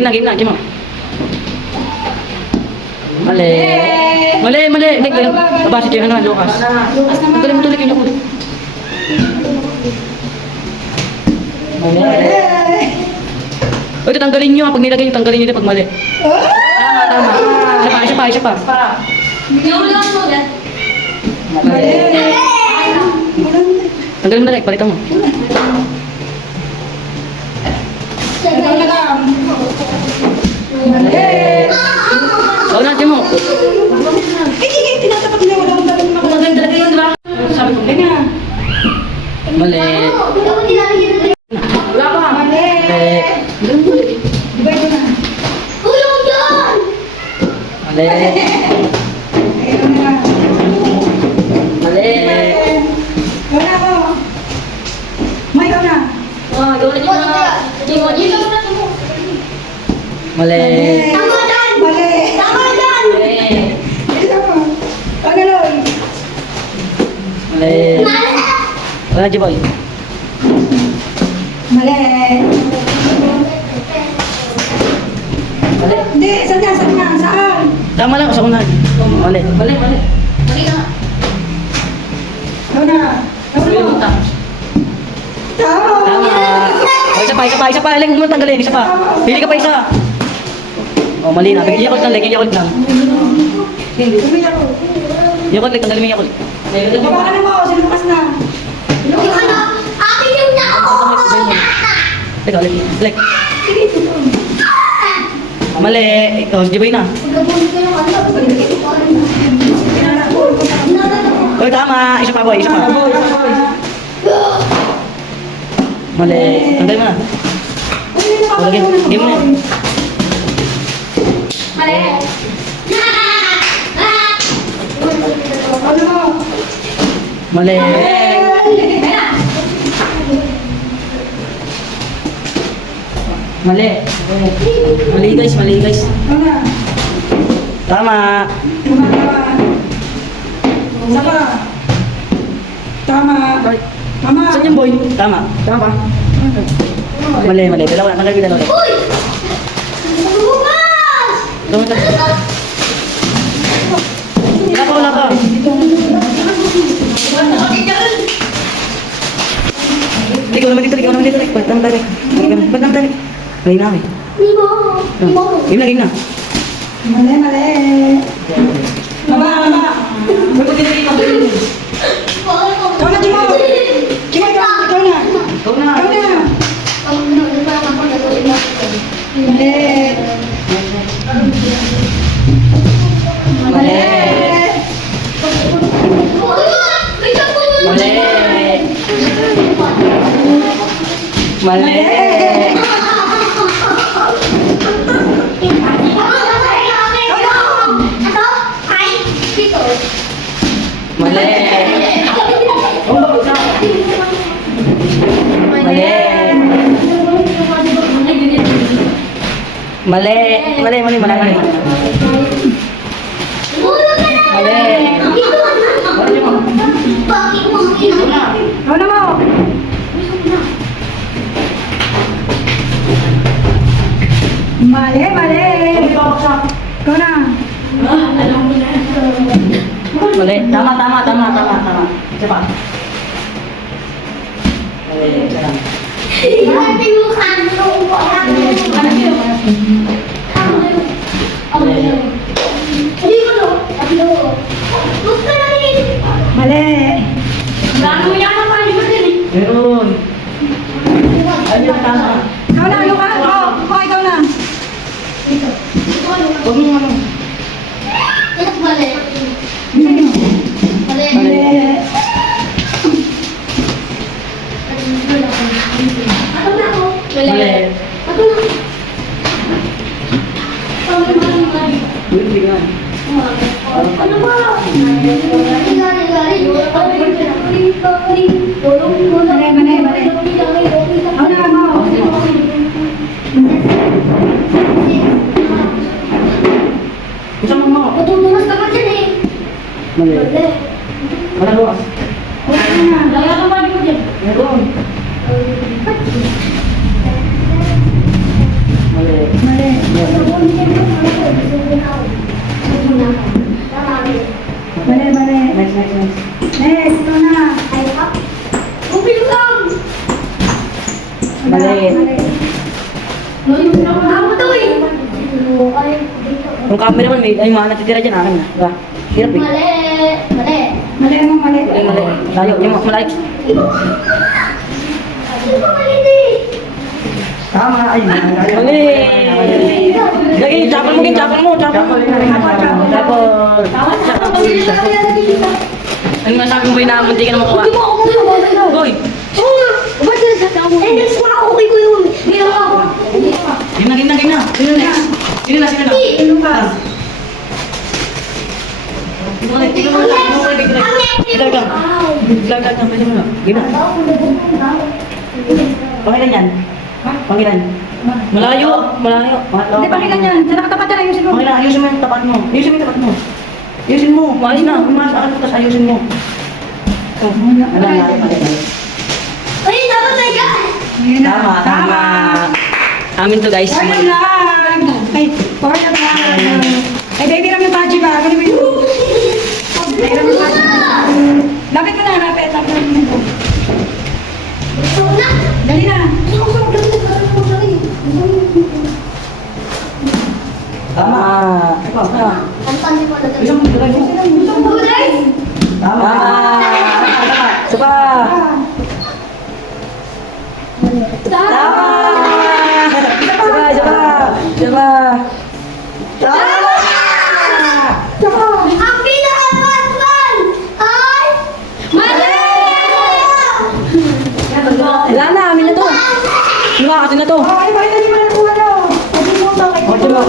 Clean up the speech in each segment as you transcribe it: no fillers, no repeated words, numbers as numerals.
Game na, game na. Game mo. Mali. Mali, mali. Baba si Jen, ano, Lucas. Tuloy mo, tuloy kayo. Mali. Uy, tatanggalin nyo. Pag nilagay nyo, tanggalin nyo din pag mali. Tama, tama. Isa pa. Mali. Tanggalin mo na, palitan mo. Mali. Ikaw na, Jen mo. Tinatapat na wala akong dalang Maganda talaga yun, diba? Sabi ko, ganyan. Mali. Wala pa. Mali. Diba ito na? Mali. Ayun na. Mali. Ikaw na ako. May ikaw na. Mali. Mali. Isa mo. Ano Loy? Mali. Wala, Jiboy. Mali. Mali. Hindi, saan? Tama lang, sa unahan. Mali. Ikaw na. Tama. Tama. O, isa pa. Aling mo tanggalin, isa pa. Pili ka pa isa. O, mali na. Yakult lang. Tumili ako. Yakult lang, tanggalin mo yung yakult. Baba ka na mo, sinukas na. Teka, ulit. Mali. Ikaw, Jiboy na. O, tama. Isa pa, boy. Mali. Tanggalin mo na. O, lagyan. Game mo na. Ano mo? Mali. Mali guys. Ikaw na. Tama. Tama. Tama. Saan yung boy? Tama pa. Mali. Dalawa. Tanggalin dalawa. Wala pa. Ikaw naman dito. Ba't naman tarik? Mali na kami. Game na. Mali. Baba. Ikaw na, Jimo. Ikaw na. Ikaw na. Mali. Ikaw na mo. Mali. Ikaw na. Mali. Tama. Isa pa. Mali. Mali. Meron. Ayun, tama. Ikaw na, Lucas. Ikaw na. Huwag mo ano. Mali. Bibigyan. Ano ba? Gusto mo mo? Matutunas ka pa dyan eh. Mali. Wala luwas. Laya ka pa ko dyan. Meron. Mali. Mali. Mali, mali. Next, next, next. Next, ito na. Mali. Yung camera man, may mga natitira dyan, akin na. Diba? Hirap eh. Mali mo, mali. Mali, mali. Layo, yung malayo. Tama, ay. Mali! Lagi, chapel mo, chapel mo, chapel mo. Chapel. Ano nga sabi mo ba na munti ka na makuha? Boy! Game na. Sino next? Sino na? Tignan mo lang. Game na. Pangilan yan? Pangilan? Malayo. Hindi, pakinggan yan. Sa nakatapat na, ayusin mo. Pangilan, ayusin mo yung tapat mo. Ayusin mo. Maayos na. Umaas ka tapos ayusin mo. Wala. Tama. Amin to guys. For the vlog. Ay, for the vlog. Ay, baby, ram yung pachi ba? Ganun mo yun. Ay, ram yung pachi ba? Lapit mo na, lapit. Dali na. Tama. Tama. Suka. Tama. Suka. Wala na, amin na to. Wala, atin na to. Ay, bakit hindi mo nakuha daw? Pwede mo ba? O, diba?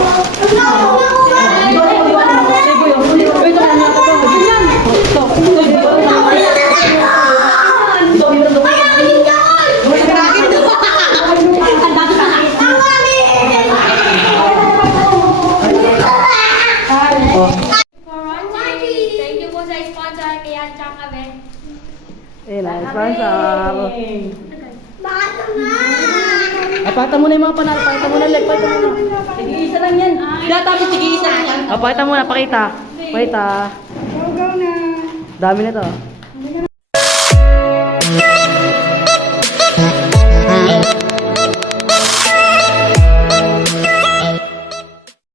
Thank you po sa sponsor kaya tsaka Ben. Eh, na-sponsor. Apata mo na yung mga panalo. Pakita mo na lang. Tig-iisa lang yan. Tapos tig-iisa lang yan. Pakita mo na. Pakita. Go na. Dami na to.